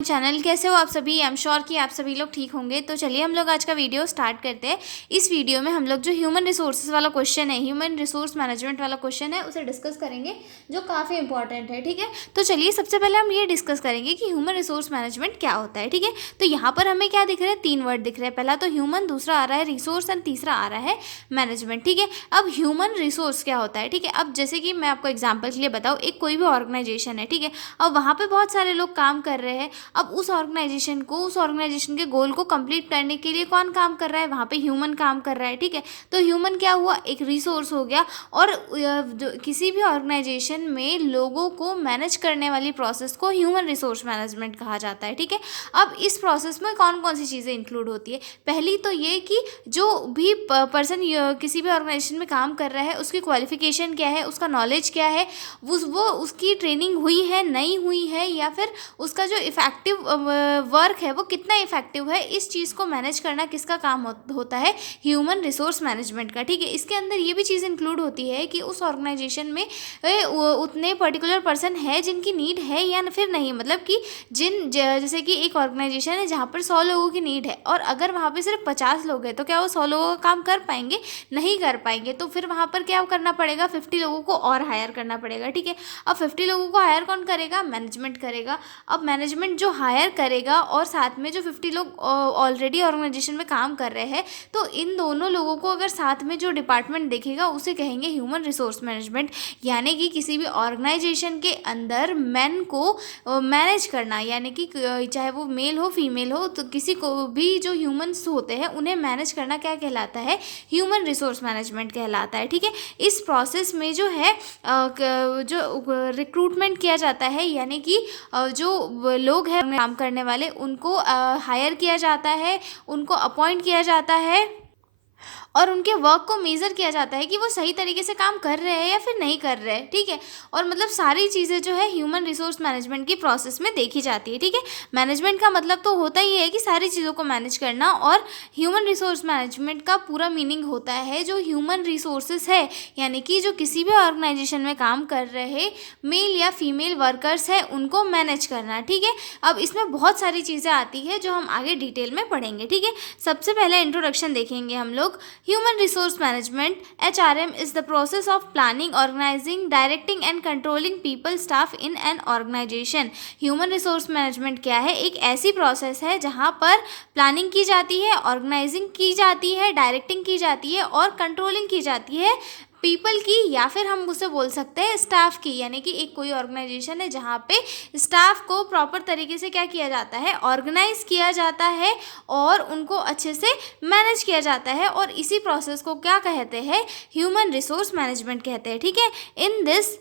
Channel कैसे हो आप सभी। आई एम श्योर कि आप सभी लोग ठीक होंगे। तो चलिए हम लोग आज का वीडियो स्टार्ट करते हैं। इस वीडियो में हम लोग जो ह्यूमन रिसोर्सेज वाला क्वेश्चन है, ह्यूमन रिसोर्स मैनेजमेंट वाला क्वेश्चन है, उसे डिस्कस करेंगे जो काफ़ी इंपॉर्टेंट है। ठीक है, तो चलिए सबसे पहले हम ये डिस्कस करेंगे कि ह्यूमन रिसोर्स मैनेजमेंट क्या होता है। ठीक है, तो यहाँ पर हमें क्या दिख रहा है, 3 वर्ड दिख रहे हैं। पहला तो ह्यूमन, दूसरा आ रहा है रिसोर्स एंड तीसरा आ रहा है मैनेजमेंट। ठीक है, अब ह्यूमन रिसोर्स क्या होता है। ठीक है, अब जैसे कि मैं आपको एग्जाम्पल के लिए बताऊँ, एक कोई भी ऑर्गेनाइजेशन है। ठीक है, अब वहाँ पर बहुत सारे लोग काम कर रहे हैं। अब उस ऑर्गेनाइजेशन के गोल को कंप्लीट करने के लिए कौन काम कर रहा है, वहाँ पे ह्यूमन काम कर रहा है। ठीक है, तो ह्यूमन क्या हुआ, एक रिसोर्स हो गया। और किसी भी ऑर्गेनाइजेशन में लोगों को मैनेज करने वाली प्रोसेस को ह्यूमन रिसोर्स मैनेजमेंट कहा जाता है। ठीक है, अब इस प्रोसेस में कौन कौन सी चीज़ें इंक्लूड होती है। पहली तो ये कि जो भी पर्सन किसी भी ऑर्गेनाइजेशन में काम कर रहा है, उसकी क्वालिफिकेशन क्या है, उसका नॉलेज क्या है, वो उसकी ट्रेनिंग हुई है, नहीं हुई है, या फिर उसका जो इफेक्टिव वर्क है वो कितना इफेक्टिव है, इस चीज़ को मैनेज करना किसका काम होता है, ह्यूमन रिसोर्स मैनेजमेंट का। ठीक है, इसके अंदर ये भी चीज़ इंक्लूड होती है कि उस ऑर्गेनाइजेशन में उतने पर्टिकुलर पर्सन है जिनकी नीड है या फिर नहीं। मतलब कि जैसे कि एक ऑर्गेनाइजेशन है जहाँ पर 100 लोगों की नीड है, और अगर वहाँ पे सिर्फ 50 लोग हैं, तो क्या वो 100 लोगों का काम कर पाएंगे? नहीं कर पाएंगे। तो फिर वहाँ पर क्या करना पड़ेगा, 50 लोगों को और हायर करना पड़ेगा। ठीक है, अब 50 लोगों को हायर कौन करेगा, मैनेजमेंट करेगा। अब मैनेजमेंट जो हायर करेगा और साथ में जो 50 लोग ऑलरेडी ऑर्गेनाइजेशन में काम कर रहे हैं, तो इन दोनों लोगों को अगर साथ में जो डिपार्टमेंट देखेगा उसे कहेंगे ह्यूमन रिसोर्स मैनेजमेंट। यानी कि किसी भी ऑर्गेनाइजेशन के अंदर मैन को मैनेज करना, यानी कि चाहे वो मेल हो फीमेल हो, तो किसी को भी जो ह्यूमंस होते हैं उन्हें मैनेज करना क्या कहलाता है, ह्यूमन रिसोर्स मैनेजमेंट कहलाता है। ठीक है, इस प्रोसेस में जो है जो रिक्रूटमेंट किया जाता है, यानी कि जो लोग हैं काम करने वाले, उनको हायर किया जाता है, उनको अपॉइंट किया जाता है, और उनके वर्क को मेज़र किया जाता है कि वो सही तरीके से काम कर रहे हैं या फिर नहीं कर रहे हैं। ठीक है, और मतलब सारी चीज़ें जो है ह्यूमन रिसोर्स मैनेजमेंट की प्रोसेस में देखी जाती है। ठीक है, मैनेजमेंट का मतलब तो होता ही है कि सारी चीज़ों को मैनेज करना, और ह्यूमन रिसोर्स मैनेजमेंट का पूरा मीनिंग होता है जो ह्यूमन रिसोर्सेस है, यानी कि जो किसी भी ऑर्गेनाइजेशन में काम कर रहे मेल या फीमेल वर्कर्स हैं उनको मैनेज करना। ठीक है, अब इसमें बहुत सारी चीज़ें आती है जो हम आगे डिटेल में पढ़ेंगे। ठीक है, सबसे पहले इंट्रोडक्शन देखेंगे हम लोग। Human Resource Management (HRM) is the process of planning, organizing, directing and controlling people, staff in an organization. Human Resource Management क्या है, एक ऐसी प्रोसेस है जहाँ पर प्लानिंग की जाती है, ऑर्गेनाइजिंग की जाती है, डायरेक्टिंग की जाती है और कंट्रोलिंग की जाती है पीपल की, या फिर हम उसे बोल सकते हैं स्टाफ की। यानी कि एक कोई ऑर्गेनाइजेशन है जहाँ पे स्टाफ को प्रॉपर तरीके से क्या किया जाता है, ऑर्गेनाइज किया जाता है और उनको अच्छे से मैनेज किया जाता है, और इसी प्रोसेस को क्या कहते हैं, ह्यूमन रिसोर्स मैनेजमेंट कहते हैं। ठीक है, in this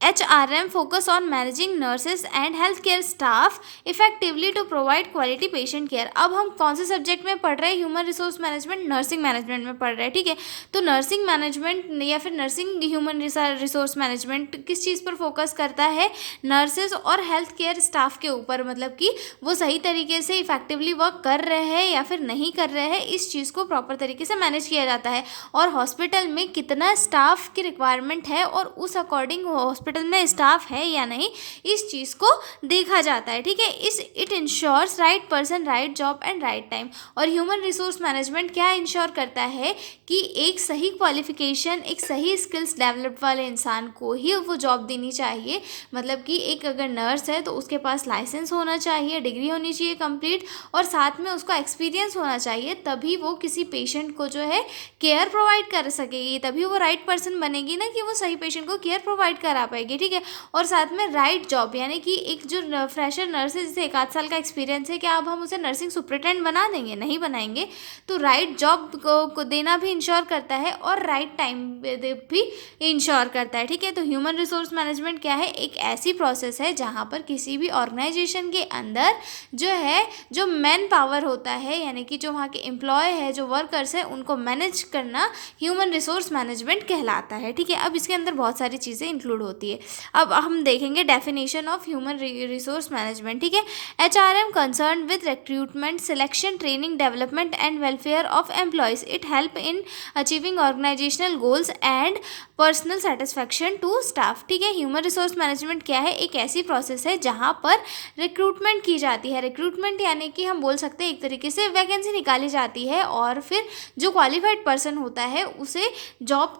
HRM focus on managing nurses and healthcare staff effectively to provide quality patient care। अब हम कौन से सब्जेक्ट में पढ़ रहे हैं, human resource management nursing management में पढ़ रहे हैं। ठीक है, तो नर्सिंग मैनेजमेंट या फिर नर्सिंग ह्यूमन रिसोर्स मैनेजमेंट किस चीज़ पर फोकस करता है, नर्सेज और हेल्थ केयर स्टाफ के ऊपर। मतलब कि वो सही तरीके से इफेक्टिवली वर्क कर रहे हैं या फिर नहीं कर रहे हैं, इस चीज़ को प्रॉपर तरीके से मैनेज किया जाता है। और हॉस्पिटल में कितना स्टाफ की रिक्वायरमेंट है और उस अकॉर्डिंग हॉस्पिटल में स्टाफ है या नहीं, इस चीज़ को देखा जाता है। ठीक है, it ensures right person, right job and right time. और ह्यूमन रिसोर्स मैनेजमेंट क्या इंश्योर करता है कि एक सही क्वालिफिकेशन, एक सही स्किल्स डेवलप वाले इंसान को ही वो जॉब देनी चाहिए। मतलब कि एक अगर नर्स है तो उसके पास लाइसेंस होना चाहिए, डिग्री होनी चाहिए कंप्लीट, और साथ में उसका एक्सपीरियंस होना चाहिए, तभी वो किसी पेशेंट को जो है केयर प्रोवाइड कर सकेगी, तभी वो राइट पर्सन बनेगी ना कि वो सही पेशेंट को केयर प्रोवाइड करा पाएगी। ठीक है, और साथ में राइट जॉब, यानी कि एक जो फ्रेशर नर्स है जिसे 1 आध साल का एक्सपीरियंस है, क्या अब हम उसे नर्सिंग सुपरिटेंडेंट बना देंगे? नहीं बनाएंगे। तो राइट जॉब को देना भी इंश्योर करता है और राइट टाइम भी इंश्योर करता है। ठीक है, तो ह्यूमन रिसोर्स मैनेजमेंट क्या है, एक ऐसी प्रोसेस है जहाँ पर किसी भी ऑर्गेनाइजेशन के अंदर जो है, जो मैन पावर होता है, यानी कि जो वहाँ के एम्प्लॉय है, जो वर्कर्स है, उनको मैनेज करना ह्यूमन रिसोर्स मैनेजमेंट कहलाता है। ठीक है, अब इसके अंदर बहुत सारी चीज़ें इंक्लूड होती है। चाहिए। अब हम देखेंगे definition of human resource management, ठीक है। HRM concern with recruitment, selection, training, development and welfare of employees. It help in achieving organisational goals and personal satisfaction to staff, ठीक है। ह्यूमन रिसोर्स मैनेजमेंट क्या है? एक ऐसी प्रोसेस है जहाँ पर रिक्रूटमेंट की जाती है। रिक्रूटमेंट यानी कि हम बोल सकते हैं एक तरीके से वैकेंसी निकाली जाती है और फिर जो क्वालिफाइड पर्सन होता है उसे जॉब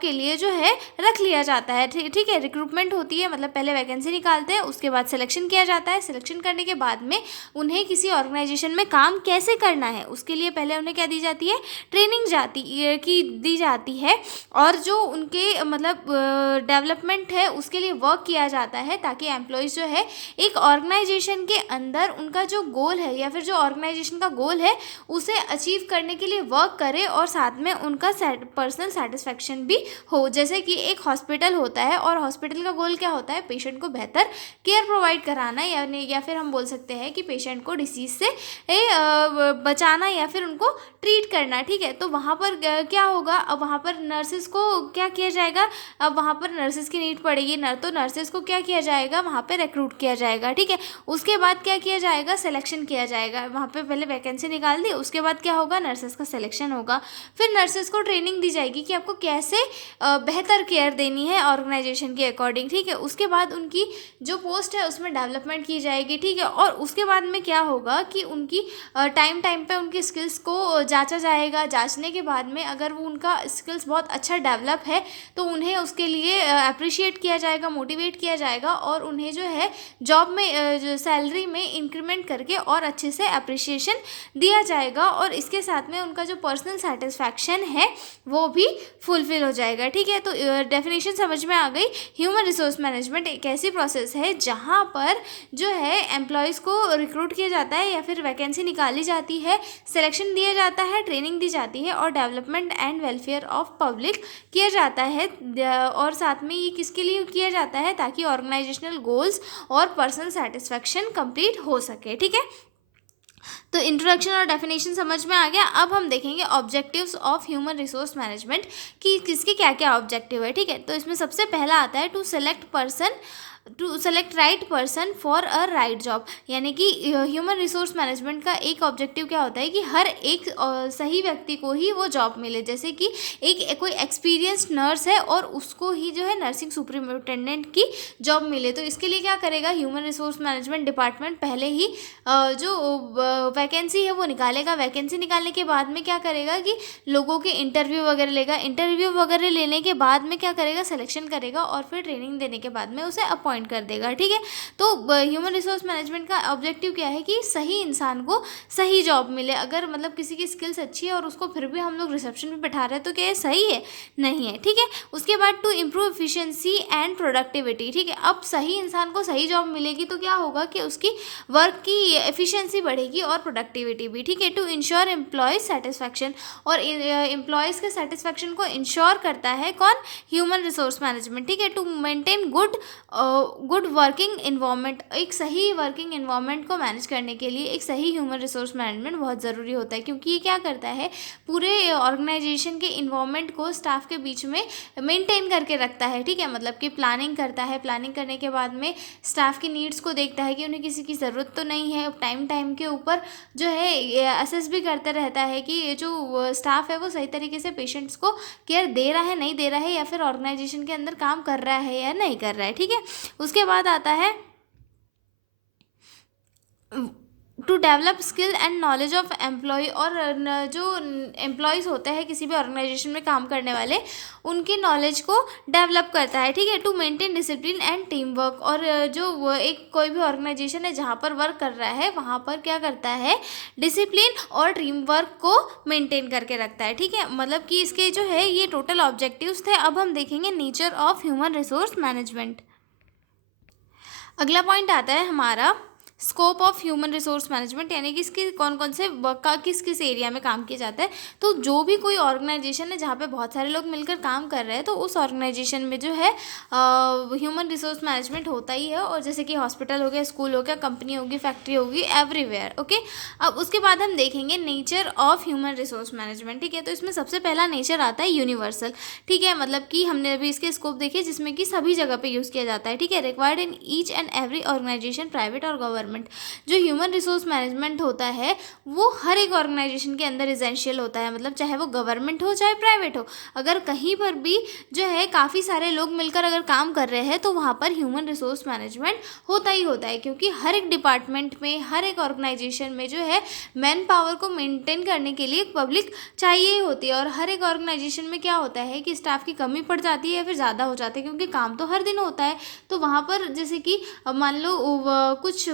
के लिए जो है रख लिया जाता है, ठीक है। रिक्रूटमेंट होती है मतलब पहले वैकेंसी निकालते हैं, उसके बाद सिलेक्शन किया जाता है। सिलेक्शन करने के बाद में उन्हें किसी ऑर्गेनाइजेशन में काम कैसे करना है उसके लिए पहले उन्हें क्या दी जाती है? ट्रेनिंग दी जाती है और जो उनके मतलब डेवलपमेंट है उसके लिए वर्क किया जाता है ताकि एम्प्लॉयज़ जो है एक ऑर्गेनाइजेशन के अंदर उनका जो गोल है या फिर जो ऑर्गेनाइजेशन का गोल है उसे अचीव करने के लिए वर्क करे और साथ में उनका पर्सनल सेटिस्फैक्शन भी हो। जैसे कि एक हॉस्पिटल होता है और हॉस्पिटल का गोल क्या होता है? पेशेंट को बेहतर केयर प्रोवाइड कराना या फिर हम बोल सकते हैं कि पेशेंट को डिसीज से बचाना या फिर उनको ट्रीट करना, ठीक है। तो वहाँ पर क्या होगा? अब वहाँ पर नर्सेज को क्या किया जाएगा? अब वहाँ पर नर्सेज की नीड पड़ेगी तो नर्सेज को क्या किया जाएगा? वहाँ पे रिक्रूट किया जाएगा, ठीक है। उसके बाद क्या किया जाएगा? सिलेक्शन किया जाएगा। वहाँ पे पहले वैकेंसी निकाल दी, उसके बाद क्या होगा? नर्सेज का सिलेक्शन होगा। फिर नर्सेज को ट्रेनिंग दी जाएगी कि आपको कैसे बेहतर केयर देनी है ऑर्गेनाइजेशन के अकॉर्डिंग, ठीक है। उसके बाद उनकी जो पोस्ट है उसमें डेवलपमेंट की जाएगी, ठीक है। और उसके बाद में क्या होगा कि उनकी टाइम पे उनकी स्किल्स को जांचा जाएगा। जांचने के बाद में अगर वो उनका स्किल्स बहुत अच्छा डेवलप है तो उन्हें उसके लिए अप्रिशिएट किया जाएगा, मोटिवेट किया जाएगा और उन्हें जो है जॉब में जो सैलरी में इंक्रीमेंट करके और अच्छे से अप्रिशिएशन दिया जाएगा और इसके साथ में उनका जो पर्सनल सेटिस्फैक्शन है वो भी फुलफिल हो जाएगा, ठीक है। तो डेफिनेशन समझ में आ गई। ह्यूमन रिसोर्स मैनेजमेंट एक ऐसी प्रोसेस है जहाँ पर जो है एम्प्लॉयज़ को रिक्रूट किया जाता है या फिर वैकेंसी निकाली जाती है, सिलेक्शन दिया जाता है, ट्रेनिंग दी जाती है और development and welfare of public किया जाता है। और साथ में ये किसके लिए किया जाता है? ताकि ऑर्गेनाइजेशनल गोल्स और पर्सनल सेटिस्फैक्शन कंप्लीट हो सके, ठीक है। तो इंट्रोडक्शन और डेफिनेशन समझ में आ गया। अब हम देखेंगे objectives of human resource management कि किसके क्या क्या ऑब्जेक्टिव है, ठीक है। तो इसमें सबसे पहला आता है to select right person for a right job, यानी कि ह्यूमन रिसोर्स मैनेजमेंट का एक ऑब्जेक्टिव क्या होता है कि हर एक सही व्यक्ति को ही वो जॉब मिले। जैसे कि एक कोई एक्सपीरियंस्ड नर्स है और उसको ही जो है नर्सिंग सुपरिटेंडेंट की जॉब मिले, तो इसके लिए क्या करेगा? ह्यूमन रिसोर्स मैनेजमेंट डिपार्टमेंट पहले ही जो वैकेंसी है वो निकालेगा। वैकेंसी निकालने के बाद में क्या करेगा कि लोगों के इंटरव्यू वगैरह लेगा। इंटरव्यू वगैरह लेने के बाद में क्या करेगा? सिलेक्शन करेगा और फिर ट्रेनिंग देने के बाद में उसे अपॉइंट कर देगा, ठीक है। तो ह्यूमन रिसोर्स मैनेजमेंट का ऑब्जेक्टिव क्या है कि सही इंसान को सही जॉब मिले। अगर मतलब किसी की स्किल्स अच्छी है और उसको फिर भी हम लोग रिसेप्शन पे बैठा रहे हैं तो क्या ये सही है? नहीं है, ठीक है। उसके बाद to improve efficiency and productivity, ठीक है। अब सही इंसान को सही जॉब मिलेगी तो क्या होगा कि उसकी वर्क की एफिशिएंसी बढ़ेगी और प्रोडक्टिविटी भी, ठीक है। टू इंश्योर एम्प्लॉयज सेटिस्फैक्शन, और एम्प्लॉयज़ के सेटिस्फैक्शन को इंश्योर करता है कौन? ह्यूमन रिसोर्स मैनेजमेंट, ठीक है। To maintain good working environment, एक सही वर्किंग इन्वायरमेंट को मैनेज करने के लिए एक सही ह्यूमन रिसोर्स मैनेजमेंट बहुत ज़रूरी होता है, क्योंकि ये क्या करता है? पूरे ऑर्गेनाइजेशन के इन्वायरमेंट को स्टाफ के बीच में मेंटेन करके रखता है, ठीक है। मतलब कि प्लानिंग करता है, प्लानिंग करने के बाद में स्टाफ की नीड्स को देखता है कि उन्हें किसी की ज़रूरत तो नहीं है। टाइम के ऊपर जो है असेस भी करते रहता है कि जो स्टाफ है वो सही तरीके से पेशेंट्स को केयर दे रहा है, नहीं दे रहा है, या फिर ऑर्गेनाइजेशन के अंदर काम कर रहा है या नहीं कर रहा है, ठीक है। उसके बाद आता है to develop skill and knowledge of employee, और जो एम्प्लॉयज़ होते हैं किसी भी ऑर्गेनाइजेशन में काम करने वाले, उनकी नॉलेज को डेवलप करता है, ठीक है। To maintain discipline and team work, और जो एक कोई भी ऑर्गेनाइजेशन है जहाँ पर वर्क कर रहा है वहाँ पर क्या करता है? डिसिप्लिन और टीम वर्क को मेंटेन करके रखता है, ठीक है। मतलब कि इसके जो है ये टोटल ऑब्जेक्टिव्स थे। अब हम देखेंगे nature of human resource management. अगला पॉइंट आता है हमारा scope of human resource management यानी कि इसके कौन कौन से वर्क का किस किस एरिया में काम किया जाता है। तो जो भी कोई ऑर्गेनाइजेशन है जहाँ पे बहुत सारे लोग मिलकर काम कर रहे हैं तो उस ऑर्गेनाइजेशन में जो है ह्यूमन रिसोर्स मैनेजमेंट होता ही है। और जैसे कि हॉस्पिटल हो गया, स्कूल हो गया, कंपनी होगी, फैक्ट्री होगी, एवरीवेयर। ओके, अब उसके बाद हम देखेंगे nature of human resource management. ठीक है, तो इसमें सबसे पहला नेचर आता है यूनिवर्सल। ठीक है, मतलब कि हमने अभी इसके स्कोप देखे जिसमें कि सभी जगह पे यूज़ किया जाता है। ठीक है, required in each and every organisation, private और गवर्नमेंट। जो ह्यूमन रिसोर्स मैनेजमेंट होता है वो हर एक ऑर्गेनाइजेशन के अंदर एसेंशियल होता है, मतलब चाहे वो गवर्नमेंट हो चाहे प्राइवेट हो। अगर कहीं पर भी जो है काफ़ी सारे लोग मिलकर अगर काम कर रहे हैं तो वहाँ पर ह्यूमन रिसोर्स मैनेजमेंट होता ही होता है, क्योंकि हर एक डिपार्टमेंट में, हर एक ऑर्गेनाइजेशन में जो है मैन पावर को मेंटेन करने के लिए पब्लिक चाहिए ही होती है। और हर एक ऑर्गेनाइजेशन में क्या होता है कि स्टाफ की कमी पड़ जाती है या फिर ज़्यादा हो जाती है, क्योंकि काम तो हर दिन होता है। तो वहाँ पर जैसे कि मान लो कुछ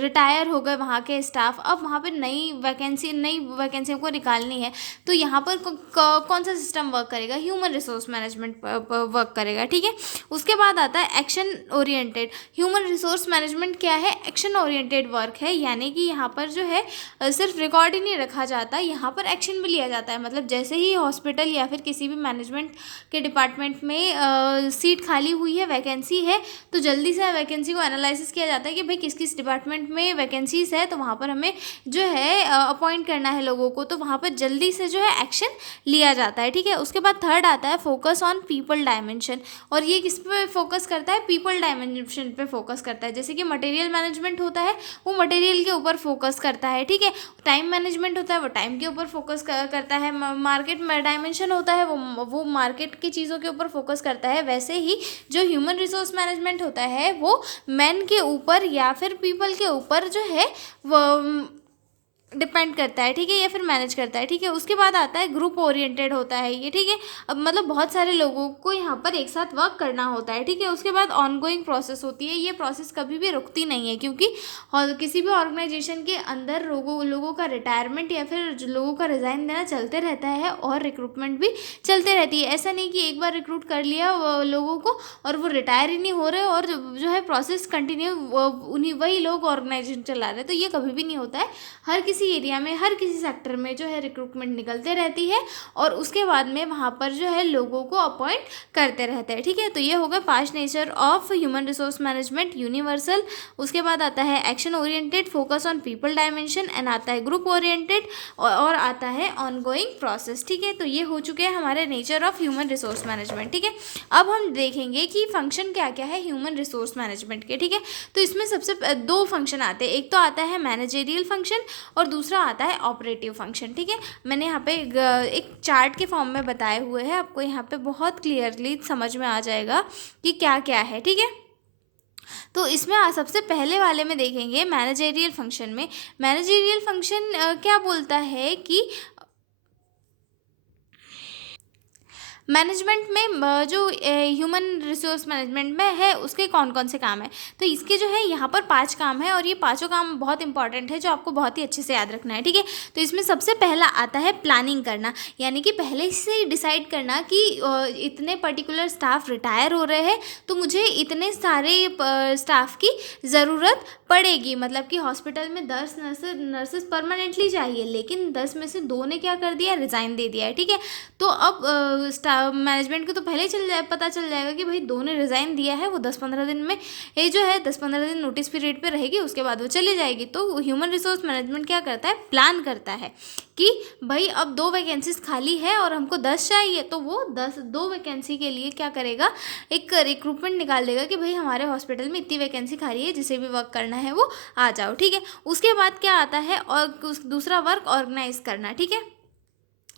रिटायर हो गए वहाँ के स्टाफ, अब वहाँ पे नई वैकेंसी को निकालनी है, तो यहाँ पर कौन सा सिस्टम वर्क करेगा? ह्यूमन रिसोर्स मैनेजमेंट वर्क करेगा। ठीक है, उसके बाद आता है action oriented. Human resource management क्या है? एक्शन ओरिएंटेड वर्क है, यानी कि यहाँ पर जो है सिर्फ रिकॉर्ड ही नहीं रखा जाता, यहाँ पर एक्शन भी लिया जाता है। मतलब जैसे ही हॉस्पिटल या फिर किसी भी मैनेजमेंट के डिपार्टमेंट में सीट खाली हुई है, वैकेंसी है, तो जल्दी से वैकेंसी को एनालिसिस किया जाता है कि भाई किस किस डिपार्टमेंट में वैकेंसीज है, तो वहाँ पर हमें जो है अपॉइंट करना है लोगों को, तो वहाँ पर जल्दी से जो है एक्शन लिया जाता है। ठीक है, उसके बाद थर्ड आता है फोकस ऑन पीपल डायमेंशन। और ये किस पे फोकस करता है? पीपल डायमेंशन पे फोकस करता है। जैसे कि मटेरियल मैनेजमेंट होता है वो मटेरियल के ऊपर फोकस करता है। ठीक है, टाइम मैनेजमेंट होता है वो टाइम के ऊपर फोकस करता है। मार्केट डायमेंशन होता है वो मार्केट की चीज़ों के ऊपर फोकस करता है। वैसे ही जो ह्यूमन रिसोर्स मैनेजमेंट होता है वो मैन के ऊपर या फिर पीपल के ऊपर जो है वो डिपेंड करता है। ठीक है, या फिर मैनेज करता है। ठीक है, उसके बाद आता है ग्रुप ओरिएंटेड होता है ये। ठीक है, अब मतलब बहुत सारे लोगों को यहाँ पर एक साथ वर्क करना होता है। ठीक है, उसके बाद ऑनगोइंग प्रोसेस होती है। ये प्रोसेस कभी भी रुकती नहीं है, क्योंकि किसी भी ऑर्गेनाइजेशन के अंदर लोगों का रिटायरमेंट या फिर लोगों का रिज़ाइन देना चलते रहता है और रिक्रूटमेंट भी चलते रहती है। ऐसा नहीं कि एक बार रिक्रूट कर लिया लोगों को और वो रिटायर ही नहीं हो रहे और जो है प्रोसेस कंटिन्यू उन्हीं वही लोग ऑर्गेनाइजेशन चला रहे हैं, तो ये कभी भी नहीं होता है। हर किसी एरिया में, हर किसी सेक्टर में जो है रिक्रूटमेंट निकलते रहती है और उसके बाद में वहाँ पर जो है लोगों को अपॉइंट करते रहते हैं। ठीक है, तो ये हो गया 5 nature of human resource management. Universal, उसके बाद आता है action oriented, focus on people dimension, and आता है ग्रुप ओरिएंटेड और आता है ऑनगोइंग प्रोसेस। ठीक है, तो ये हो चुके हैं हमारे nature of human resource management. ठीक है, अब हम देखेंगे कि फंक्शन क्या क्या है ह्यूमन रिसोर्स मैनेजमेंट के। ठीक है, तो इसमें सबसे 2 फंक्शन आते हैं। एक तो आता है मैनेजेरियल फंक्शन और दूसरा आता है ऑपरेटिव फंक्शन। ठीक है, मैंने यहाँ पे एक चार्ट के फॉर्म में बताए हुए हैं, आपको यहाँ पे बहुत क्लियरली समझ में आ जाएगा कि क्या क्या है। ठीक है, तो इसमें सबसे पहले वाले में देखेंगे मैनेजेरियल फंक्शन में। मैनेजेरियल फंक्शन क्या बोलता है कि मैनेजमेंट में जो ह्यूमन रिसोर्स मैनेजमेंट में है उसके कौन कौन से काम है। तो इसके जो है यहाँ पर 5 काम है और ये पांचों काम बहुत इंपॉर्टेंट है जो आपको बहुत ही अच्छे से याद रखना है। ठीक है, तो इसमें सबसे पहला आता है प्लानिंग करना, यानी कि पहले से डिसाइड करना कि इतने पर्टिकुलर स्टाफ रिटायर हो रहे हैं तो मुझे इतने सारे स्टाफ की ज़रूरत पड़ेगी। मतलब कि हॉस्पिटल में 10 नर्सेस परमानेंटली चाहिए, लेकिन 10 में से 2 ने क्या कर दिया? रिज़ाइन दे दिया है। ठीक है, तो अब मैनेजमेंट को तो पहले ही पता चल जाएगा कि भाई 2 ने रिज़ाइन दिया है, वो 10-15 दिन में ये जो है 10-15 दिन नोटिस पीरियड पे रहेगी, उसके बाद वो चली जाएगी। तो ह्यूमन रिसोर्स मैनेजमेंट क्या करता है? प्लान करता है कि भाई अब 2 वैकेंसीज खाली है और हमको 10 चाहिए, तो वो 2 वैकेंसी के लिए क्या करेगा? एक रिक्रूटमेंट निकाल देगा कि भाई हमारे हॉस्पिटल में इतनी वैकेंसी खाली है, जिसे भी वर्क करना है वो आ जाओ। ठीक है, उसके बाद क्या आता है? और दूसरा वर्क ऑर्गेनाइज करना। ठीक है,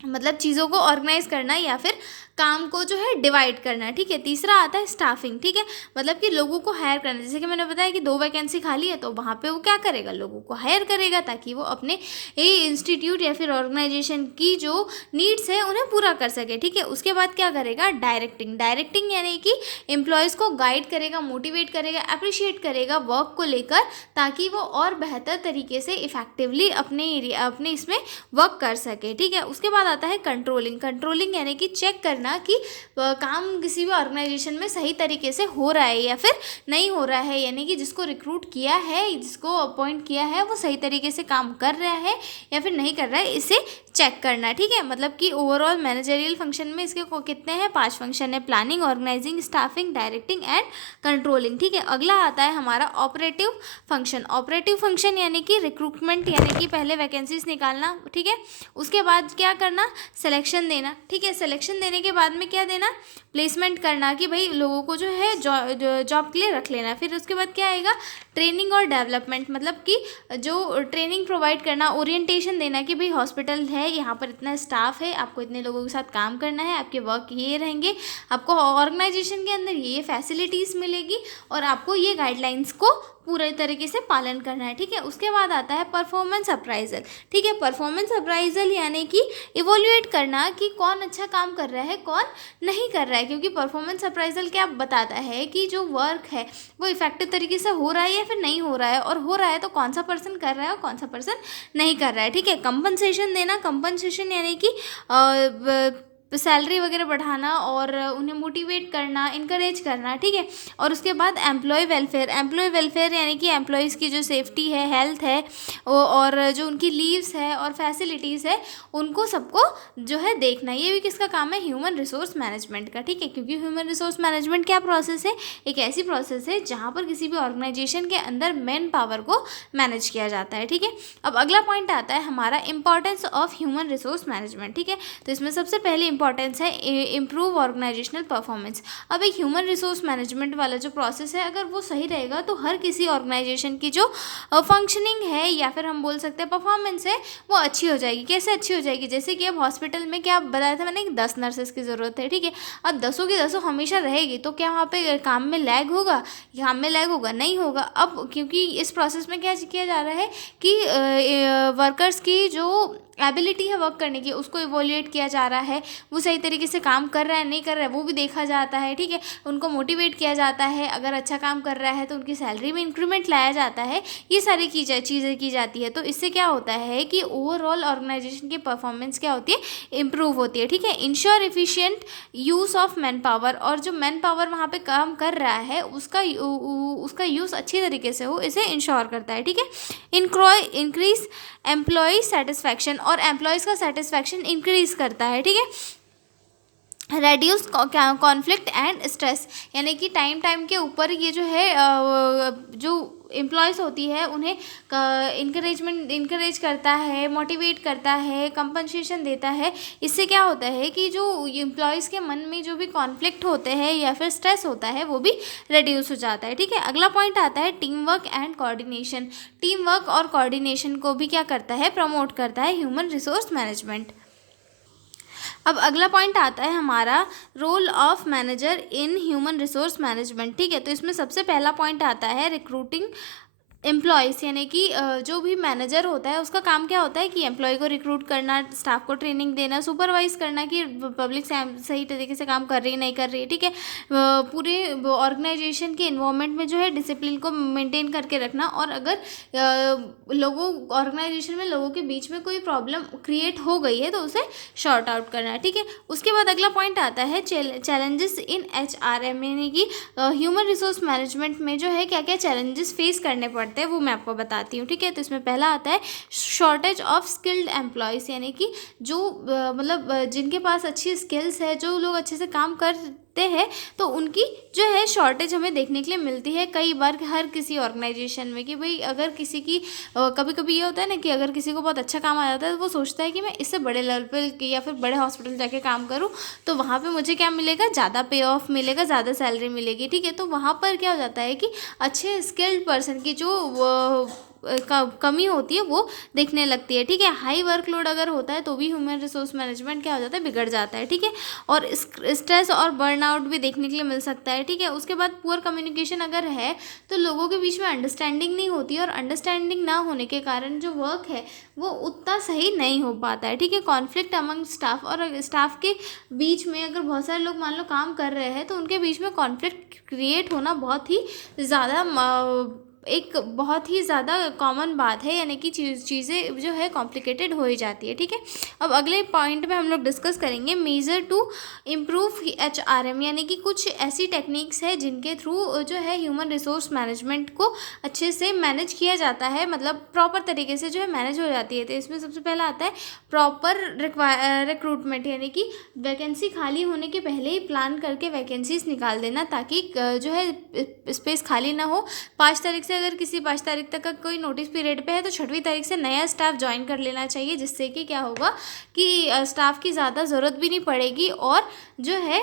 मतलब चीज़ों को ऑर्गेनाइज करना या फिर काम को जो है डिवाइड करना। ठीक है, तीसरा आता है स्टाफिंग। ठीक है, मतलब कि लोगों को हायर करना। जैसे कि मैंने बताया कि 2 वैकेंसी खाली है तो वहाँ पे वो क्या करेगा? लोगों को हायर करेगा ताकि वो अपने इंस्टीट्यूट या फिर ऑर्गेनाइजेशन की जो नीड्स है उन्हें पूरा कर सके। ठीक है, उसके बाद क्या करेगा? डायरेक्टिंग यानी कि एम्प्लॉयज़ को गाइड करेगा, मोटिवेट करेगा, अप्रिशिएट करेगा वर्क को लेकर, ताकि वो और बेहतर तरीके से इफेक्टिवली अपने इसमें वर्क कर सके। ठीक है, उसके बाद आता है कंट्रोलिंग यानी कि चेक करना करना कि काम किसी भी ऑर्गेनाइजेशन में सही तरीके से हो रहा है या फिर नहीं हो रहा है, यानी कि जिसको रिक्रूट किया है, जिसको अपॉइंट किया है, वो सही तरीके से काम कर रहा है या फिर नहीं कर रहा है, इसे चेक करना। ठीक है, मतलब कि ओवरऑल मैनेजरियल फंक्शन में इसके कितने हैं, 5 फंक्शन है, planning, organising, staffing, directing and controlling. ठीक है, अगला आता है हमारा ऑपरेटिव फंक्शन। ऑपरेटिव फंक्शन यानी कि रिक्रूटमेंट, यानी कि पहले वैकेंसीज निकालना। ठीक है, उसके बाद क्या करना, सिलेक्शन देना। ठीक है, सिलेक्शन देने के बाद में क्या देना, प्लेसमेंट करना कि भाई लोगों को जो है जॉब के लिए रख लेना। फिर उसके बाद क्या आएगा, ट्रेनिंग और डेवलपमेंट, मतलब कि जो ट्रेनिंग प्रोवाइड करना, ओरिएंटेशन देना कि भाई हॉस्पिटल है, यहाँ पर इतना स्टाफ है, आपको इतने लोगों के साथ काम करना है, आपके वर्क ये रहेंगे, आपको ऑर्गेनाइजेशन के अंदर ये फैसिलिटीज़ मिलेगी और आपको ये गाइडलाइंस को पूरे तरीके से पालन करना है। ठीक है, उसके बाद आता है परफॉर्मेंस अप्राइजल। ठीक है, परफॉर्मेंस अप्राइजल यानी कि इवोल्यूएट करना कि कौन अच्छा काम कर रहा है, कौन नहीं कर रहा है, क्योंकि परफॉर्मेंस अप्राइजल क्या बताता है कि जो वर्क है वो इफेक्टिव तरीके से हो रहा है या फिर नहीं हो रहा है, और हो रहा है तो कौन सा पर्सन कर रहा है और कौन सा पर्सन नहीं कर रहा है। ठीक है, कंपनसेशन देना, कंपनसेशन यानी कि सैलरी वगैरह बढ़ाना और उन्हें मोटिवेट करना, इनकरेज करना। ठीक है, और उसके बाद एम्प्लॉय वेलफेयर। एम्प्लॉय वेलफेयर यानी कि एम्प्लॉयज़ की जो सेफ्टी है, हेल्थ है और जो उनकी लीव्स है और फैसिलिटीज़ है, उनको सबको जो है देखना। ये भी किसका काम है, ह्यूमन रिसोर्स मैनेजमेंट का। ठीक है, क्योंकि ह्यूमन रिसोर्स मैनेजमेंट क्या प्रोसेस है, एक ऐसी प्रोसेस है जहाँ पर किसी भी ऑर्गेनाइजेशन के अंदर मैन पावर को मैनेज किया जाता है। ठीक है, अब अगला पॉइंट आता है हमारा importance of human resource management. ठीक है, तो इसमें सबसे पहले इंपॉर्टेंस है इम्प्रूव ऑर्गेनाइजेशनल परफॉर्मेंस। अब एक ह्यूमन रिसोर्स मैनेजमेंट वाला जो प्रोसेस है, अगर वो सही रहेगा तो हर किसी ऑर्गेनाइजेशन की जो फंक्शनिंग है या फिर हम बोल सकते हैं परफॉर्मेंस है, वो अच्छी हो जाएगी। कैसे अच्छी हो जाएगी, जैसे कि अब हॉस्पिटल में क्या बताया था मैंने, 10 नर्सेस की ज़रूरत है। ठीक है, अब 10 की 10 हमेशा रहेगी तो क्या वहाँ पे काम में लैग होगा, काम में लैग होगा, नहीं होगा। अब क्योंकि इस प्रोसेस में क्या किया जा रहा है कि वर्कर्स की जो एबिलिटी है वर्क करने की, उसको इवोल्यूएट किया जा रहा है, वो सही तरीके से काम कर रहा है नहीं कर रहा है वो भी देखा जाता है। ठीक है, उनको मोटिवेट किया जाता है, अगर अच्छा काम कर रहा है तो उनकी सैलरी में इंक्रीमेंट लाया जाता है, ये सारी चीज़ें की जाती है। तो इससे क्या होता है कि ओवरऑल ऑर्गेनाइजेशन की परफॉर्मेंस क्या होती है, इम्प्रूव होती है। ठीक है, ensure efficient use of man power, और जो मैन पावर वहाँ पे काम कर रहा है उसका यूज़ अच्छी तरीके से हो, इसे इंश्योर करता है। ठीक है, इंक्रीज एम्प्लॉय सेटिस्फैक्शन, और एम्प्लॉयज़ का सेटिस्फैक्शन इंक्रीज करता है। ठीक है, रेड्यूस कॉन्फ्लिक्ट एंड स्ट्रेस, यानी कि टाइम के ऊपर ये जो है जो एम्प्लॉयज़ होती है उन्हें इंकरेज करता है, मोटिवेट करता है, कंपनसेशन देता है। इससे क्या होता है कि जो एम्प्लॉयज़ के मन में जो भी कॉन्फ्लिक्ट होते हैं या फिर स्ट्रेस होता है वो भी रिड्यूस हो जाता है। ठीक है, अगला पॉइंट आता है team work and coordination. Team work और कोऑर्डिनेशन को भी क्या करता है, प्रमोट करता है ह्यूमन रिसोर्स मैनेजमेंट। अब अगला पॉइंट आता है हमारा role of manager in human resource management. ठीक है, तो इसमें सबसे पहला पॉइंट आता है रिक्रूटिंग एम्प्लॉयज़, यानी कि जो भी मैनेजर होता है उसका काम क्या होता है कि एम्प्लॉय को रिक्रूट करना, स्टाफ को ट्रेनिंग देना, सुपरवाइज करना कि पब्लिक सही तरीके से काम कर रही है नहीं कर रही है। ठीक है, पूरे ऑर्गेनाइजेशन के इन्वायरमेंट में जो है डिसिप्लिन को मेंटेन करके रखना, और अगर ऑर्गेनाइजेशन में लोगों के बीच में कोई प्रॉब्लम क्रिएट हो गई है तो उसे शॉर्ट आउट करना। ठीक है, उसके बाद अगला पॉइंट आता है चैलेंजेस इन HRM, यानी कि ह्यूमन रिसोर्स मैनेजमेंट में जो है क्या क्या चैलेंजेस फेस करने पड़ते हैं वो मैं आपको बताती हूँ। ठीक है, तो इसमें पहला आता है शॉर्टेज ऑफ स्किल्ड एम्प्लॉयज़, यानी कि जो मतलब जिनके पास अच्छी स्किल्स है, जो लोग अच्छे से काम करते हैं, तो उनकी जो है शॉर्टेज हमें देखने के लिए मिलती है कई बार हर किसी ऑर्गेनाइजेशन में। कि भाई अगर किसी की कभी कभी ये होता है ना कि अगर किसी को बहुत अच्छा काम आ जाता है तो वो सोचता है कि मैं इससे बड़े लेवल पर या फिर बड़े हॉस्पिटल जाके काम करूँ तो वहाँ पे मुझे क्या मिलेगा, ज़्यादा पे ऑफ मिलेगा, ज़्यादा सैलरी मिलेगी। ठीक है, तो वहाँ पर क्या हो जाता है कि अच्छे स्किल्ड पर्सन की जो कमी होती है वो दिखने लगती है। ठीक है, हाई वर्कलोड अगर होता है तो भी ह्यूमन रिसोर्स मैनेजमेंट क्या हो जाता है, बिगड़ जाता है। ठीक है, और स्ट्रेस और बर्नआउट भी देखने के लिए मिल सकता है। ठीक है, उसके बाद पुअर कम्युनिकेशन अगर है तो लोगों के बीच में अंडरस्टैंडिंग नहीं होती है, और अंडरस्टैंडिंग ना होने के कारण जो वर्क है वो उतना सही नहीं हो पाता है। ठीक है, कॉन्फ्लिक्ट अमंग स्टाफ, और स्टाफ के बीच में अगर बहुत सारे लोग मान लो काम कर रहे हैं तो उनके बीच में कॉन्फ्लिक्ट क्रिएट होना बहुत ही ज़्यादा एक बहुत ही ज़्यादा कॉमन बात है, यानी कि चीज़ें जो है कॉम्प्लिकेटेड हो ही जाती है। ठीक है, अब अगले पॉइंट में हम लोग डिस्कस करेंगे मेजर टू इम्प्रूव HRM, यानी कि कुछ ऐसी टेक्निक्स है जिनके थ्रू जो है ह्यूमन रिसोर्स मैनेजमेंट को अच्छे से मैनेज किया जाता है, मतलब प्रॉपर तरीके से जो है मैनेज हो जाती है। तो इसमें सबसे पहला आता है प्रॉपर रिक्रूटमेंट, यानी कि वैकेंसी खाली होने के पहले ही प्लान करके वैकेंसीज निकाल देना, ताकि जो है स्पेस खाली ना हो। 5 तारीख से अगर किसी 5 तारीख तक का कोई नोटिस पीरियड पे है तो 6वीं तारीख से नया स्टाफ ज्वाइन कर लेना चाहिए, जिससे कि क्या होगा कि स्टाफ की ज़्यादा ज़रूरत भी नहीं पड़ेगी और जो है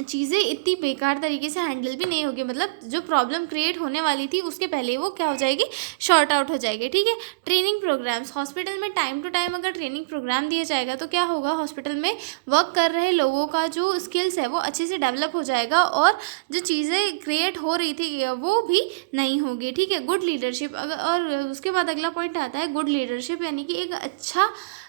चीज़ें इतनी बेकार तरीके से हैंडल भी नहीं होगी, मतलब जो प्रॉब्लम क्रिएट होने वाली थी उसके पहले वो क्या हो जाएगी, शॉर्ट आउट हो जाएगी। ठीक है, ट्रेनिंग प्रोग्राम्स, हॉस्पिटल में टाइम टू टाइम अगर ट्रेनिंग प्रोग्राम दिया जाएगा तो क्या होगा, हॉस्पिटल में वर्क कर रहे लोगों का जो स्किल्स है वो अच्छे से डेवलप हो जाएगा और जो चीज़ें क्रिएट हो रही थी वो भी नहीं होगी। ठीक है, गुड लीडरशिप, अगर और उसके बाद अगला पॉइंट आता है गुड लीडरशिप, यानी कि एक अच्छा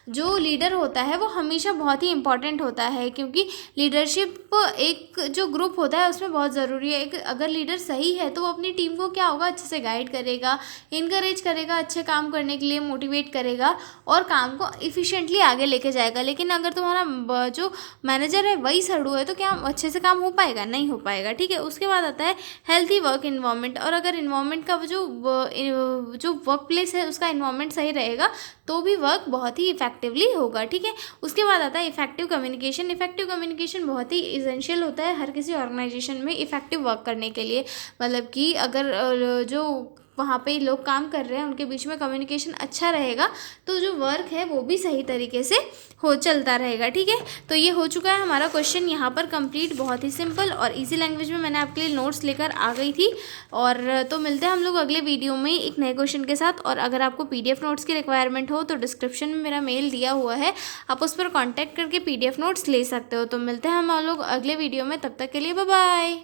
जो लीडर होता है वो हमेशा बहुत ही इंपॉर्टेंट होता है, क्योंकि लीडरशिप एक जो ग्रुप होता है उसमें बहुत ज़रूरी है। एक अगर लीडर सही है तो वो अपनी टीम को क्या होगा, अच्छे से गाइड करेगा, इनकरेज करेगा अच्छे काम करने के लिए, मोटिवेट करेगा और काम को इफ़िशिएंटली आगे लेके जाएगा। लेकिन अगर तुम्हारा जो मैनेजर है वही सड़ू है तो क्या अच्छे से काम हो पाएगा, नहीं हो पाएगा। ठीक है, उसके बाद आता है हेल्थी वर्क इन्वायरमेंट, और अगर इन्वायरमेंट का जो वर्क प्लेस है उसका इन्वायरमेंट सही रहेगा तो भी वर्क बहुत ही इफेक्टिवली होगा। ठीक है, उसके बाद आता है इफेक्टिव कम्युनिकेशन। इफेक्टिव कम्युनिकेशन बहुत ही इसेंशियल होता है हर किसी ऑर्गेनाइजेशन में इफेक्टिव वर्क करने के लिए, मतलब कि अगर जो वहाँ पे लोग काम कर रहे हैं उनके बीच में कम्युनिकेशन अच्छा रहेगा तो जो वर्क है वो भी सही तरीके से हो चलता रहेगा। ठीक है, तो ये हो चुका है हमारा क्वेश्चन यहाँ पर कंप्लीट, बहुत ही सिंपल और इजी लैंग्वेज में मैंने आपके लिए नोट्स लेकर आ गई थी। और तो मिलते हैं हम लोग अगले वीडियो में एक नए क्वेश्चन के साथ। और अगर आपको PDF नोट्स की रिक्वायरमेंट हो तो डिस्क्रिप्शन में मेरा मेल दिया हुआ है, आप उस पर कॉन्टैक्ट करके PDF नोट्स ले सकते हो। तो मिलते हैं हम लोग अगले वीडियो में, तब तक के लिए बाय बाय।